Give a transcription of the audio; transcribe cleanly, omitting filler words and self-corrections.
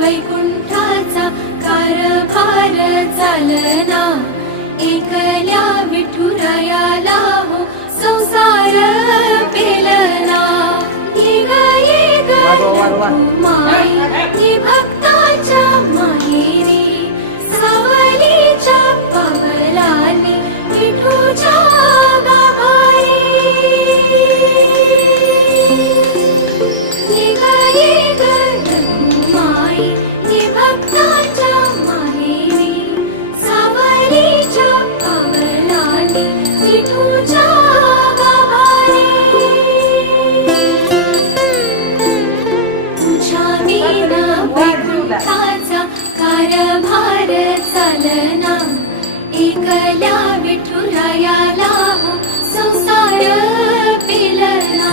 वैकुंठाचा कारभार चालना, एकल्या विठुरायाला हो संसार पेलना। ये ग माई ही भक्ताच्या माहेरी, सावलीच्या पावलांनी विठूच्या गाभारी। ये ग माई ही भक्ताच्या माहेरी, सावलीच्या पावलांनी विठूच्या गाभारी। तुझ्या विना वैकुंठाचा कारभार चालना, एकल्या विठुरायाला हो संसार पेलना।